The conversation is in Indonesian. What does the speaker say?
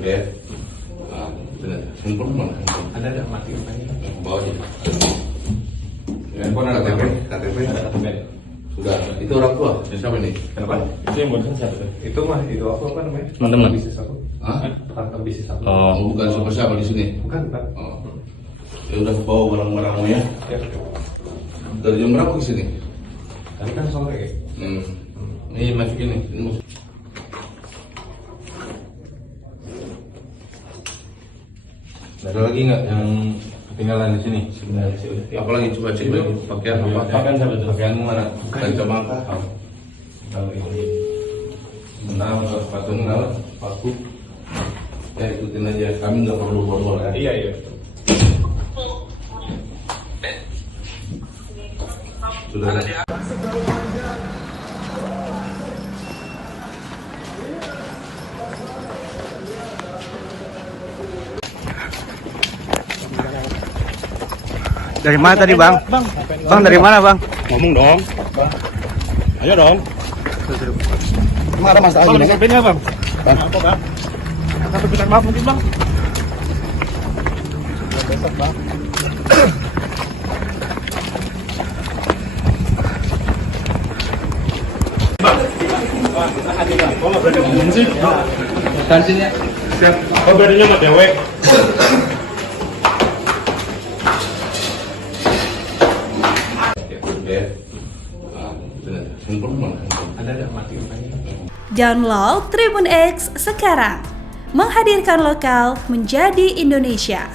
Oke. Handphone mana? Ada mati Bawa aja. Handphone ada KTP. Ada KTP. Sudah. Itu orang tua. Siapa ini? Kenapa? Itu yang barusan siapa tuh? Itu aku apa namanya? Teman-teman. Bisnis aku. Hah? Partner bisnis aku. Oh, bukan siapa di sini. Bukan. Oh. Ya udah bawa barang-barangmu ya. Ya. Dari jam berapa ke sini? Tadi kan sore. Ini masuk ini. Ada lagi nggak yang ketinggalan di sini? Apalagi coba cek lagi pakaian apa? Pakaian siapa tuh? Pakaianmu mana? Kacamata. Kalau ini benang atau sepatu benang, Paku. Ya ikutin aja. Kami nggak perlu borgol ya. Iya. Sudah. Dari mana tadi bang? Bang dari mana bang? Ngomong dong. Ayo dong. Emang ada masalah gini? Bang, bang. Apa bang? Satu minta maaf mungkin bang. Besok bang. Oh, berarti ngomong sih. Kantinnya. Siap. Oh, berarti sama dewek. Handphone mana? Ada mati Download Tribun X sekarang. Menghadirkan lokal menjadi Indonesia.